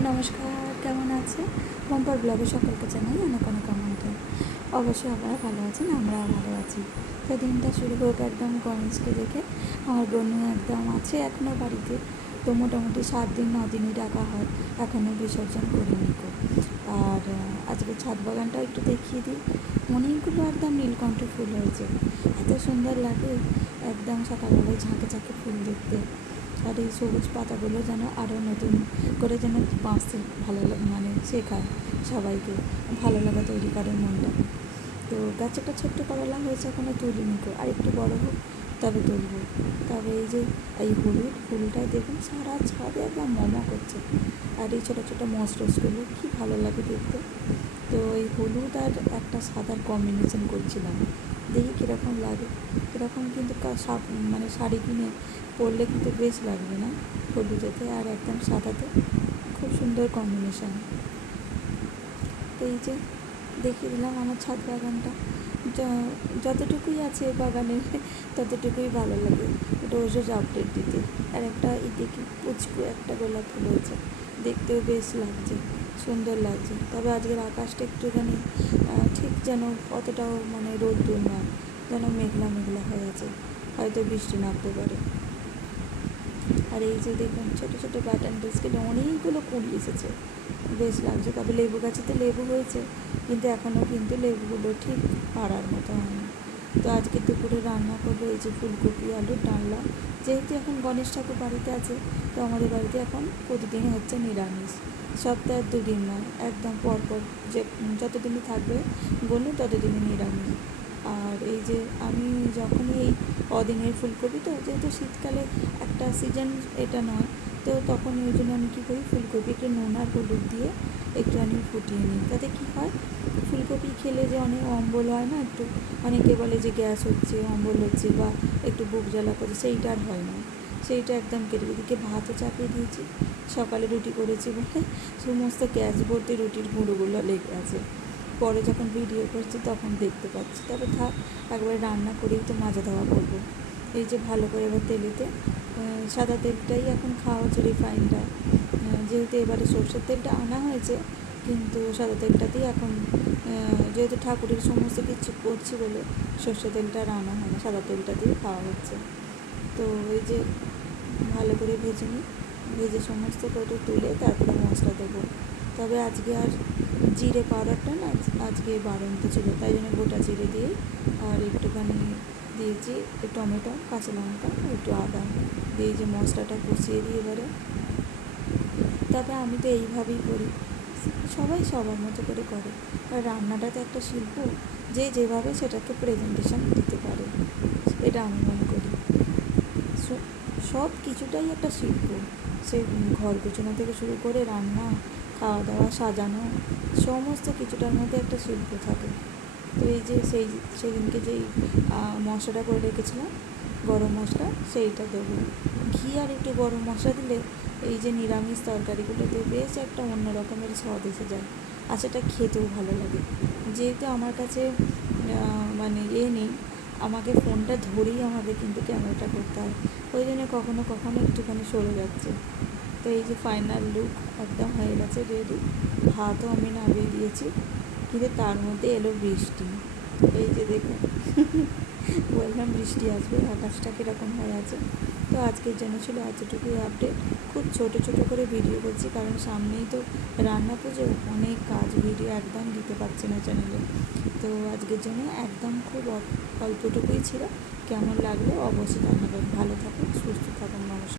নমস্কার, কেমন আছে? পম্পার ব্লগে সকলকে জানাই অনেক অনেক আমন্ত্রণ। অবশ্যই আপনারা ভালো আছেন, আমরাও ভালো আছি। তো দিনটা শুরু হোক একদম গণেশকে দেখে। আমার বোনও একদম আছে এখনও বাড়িতে। তো মোটামুটি 7 দিন 9 দিনই ডাকা হয়, এখনও বিসর্জন করিনি কো। আর আজকে ছাদ বাগানটা একটু দেখিয়ে দিই। অনেকগুলো একদম নীলকণ্ঠ ফুল হয়েছে, এত সুন্দর লাগে একদম সকালবেলায় ঝাঁকে ঝাঁকে ফুল দেখতে। আর এই সবুজ পাতাগুলো যেন আরও নতুন করে যেন বাঁচতে ভালো মানে শেখায় সবাইকে, ভালো লাগা তৈরি করে মনটা। তো গাছে একটা ছোট্ট করলা হয়েছে, এখনও তুলিনি কো, আর একটু বড় হোক তবে তুলব। তবে এই যে এই হলুদ ফুলটাই দেখুন সারা ছাদে একদম করছে। আর এই ছোটো ছোটো মশরসগুলো কী ভালো লাগে দেখতে। তো এই হলুদ আর একটা সাদার কম্বিনেশন করছিলাম, দেখি কীরকম লাগে। কীরকম কিন্তু মানে শাড়ি কিনে পরলে কিন্তু বেশ লাগবে না, হলুদেতে আর একদম সাদাতে খুব সুন্দর কম্বিনেশান। তো এই যে দেখিয়ে দিলাম আমার ছাদ বাগানটা। যতটুকুই আছে বাগানে ততটুকুই ভালো লাগে রোজ রোজ আপডেট দিতে। আর একটা এদিকে পুচকু একটা গোলাপ ফুল হয়েছে, দেখতেও বেশ লাগছে, সুন্দর লাগছে। তবে আজকের আকাশটা একটুখানি ঠিক যেন অতটাও মানে রোদ্দুর নয়, যেন মেঘলা মেঘলা হয়ে আছে, হয়তো বৃষ্টি নামতে পারে। আর এই যে দেখুন ছোটো ছোটো বাটন বিস্কিট অনেকগুলো কুল এসেছে, বেশ লাগছে। তবে লেবু গাছেতে লেবু হয়েছে, কিন্তু এখনও কিন্তু লেবুগুলো ঠিক পাড়ার মতো হয়নি। তো আজকে দুপুরে রান্না করবো এই যে ফুলকপি আলুর ডালনা। যেহেতু এখন গণেশ ঠাকুর বাড়িতে আছে, তো আমাদের বাড়িতে এখন প্রতিদিনই হচ্ছে নিরামিষ। সপ্তাহে 2 দিন নয়, একদম পরপর যে যতদিনই থাকবে গনু ততদিনই নিরামিষ। আর এই যে আমি যখনই এই অদিনের ফুলকপি, তো যেহেতু শীতকালে একটা সিজন এটা নয়, তো তখন ওই জন্য আমি কী করি, ফুলকপি একটু নুন আর হলুদ দিয়ে একটু আমি ফুটিয়ে নিই। তাতে কী হয়, ফুলকপি খেলে যে অনেক অম্বল হয় না, একটু অনেকে বলে যে গ্যাস হচ্ছে, অম্বল হচ্ছে বা একটু বুক জ্বালা করছে, সেইটা আর হয় না। সেইটা একদম কেটে দিকে ভাতও চাপিয়ে দিয়েছি, সকালে রুটি করেছি বলে সমস্ত গ্যাস ভর্তি রুটির গুঁড়োগুলো লেগে আছে। পরে যখন ভিডিও করছি তখন দেখতে পাচ্ছি। তবে থাক, একবার রান্না করেই তো মাজা দেওয়া করবো। এই যে ভালো করে এবার তেলেতে, সাদা তেলটাই এখন খাওয়া হচ্ছে, রিফাইনটা যেহেতু এবারে সরষের তেলটা আনা হয়েছে, কিন্তু সাদা তেলটাতেই এখন যেহেতু ঠাকুরের সমস্ত কিছু করছি বলে সর্ষের তেলটা আর আনা হয় না, সাদা তেলটা দিয়ে খাওয়া হচ্ছে। তো এই যে ভালো করে ভেজে নিই, ভেজে সমস্ত করে তুলে তারপরে মশলা দেবো। তবে আজকে আর জিরে পাউডারটা না আজকে বাড়ন্ত ছিল, তাই জন্য গোটা জিরে দিয়ে আর একটুখানি দিয়েছি টমেটো কাঁচা লঙ্কা একটু আদা দিয়ে যে মশলাটা কষিয়ে দিই এবারে। তবে আমি তো এইভাবেই করি, সবাই সবার মতো করে করে। আর রান্নাটা তো একটা শিল্প, যে যেভাবে সেটাকে প্রেজেন্টেশন দিতে পারে, এটা আমি মনে করি। সব কিছুটাই একটা শিল্প, সে ঘর গোছানো থেকে শুরু করে রান্না, খাওয়া দাওয়া, সাজানো, সমস্ত কিছুটার মধ্যে একটা শিল্প থাকে। তো এই যে সেদিনকে যেই মশলাটা করে রেখেছিলাম গরম মশলা, সেইটা দেবো। ঘি আর একটু গরম মশলা দিলে এই যে নিরামিষ তরকারিগুলোতে বেশ একটা অন্য রকমের স্বাদ এসে যায়, আর সেটা খেতেও ভালো লাগে। যেহেতু আমার কাছে মানে নেই, আমাকে ফোনটা ধরেই আমাকে কিন্তু ক্যামেরাটা করতে হয়, ওই জন্য কখনো কখনো একটুখানি সরে যাচ্ছে। তো এই যে ফাইনাল লুক একদম হয়ে গেছে রেডি। ভাতও আমি নামিয়ে দিয়েছি, কিন্তু তার মধ্যে এলো বৃষ্টি। এই যে দেখুন বললাম বৃষ্টি আসবে, আকাশটা কীরকম হয়ে আছে। তো আজকের জন্য ছিল এতটুকুই আপডেট। খুব ছোট ছোট করে ভিডিও করছি, কারণ সামনেই তো রান্না পুজো, অনেক কাজ, ভিডিও একদম দিতে পারছি না চ্যানেলে। তো আজকের জন্য একদম খুব অল্পটুকুই ছিল। কেমন লাগলো অবশ্যই জানাবেন। ভালো থাকুন, সুস্থ থাকুন, নমস্কার।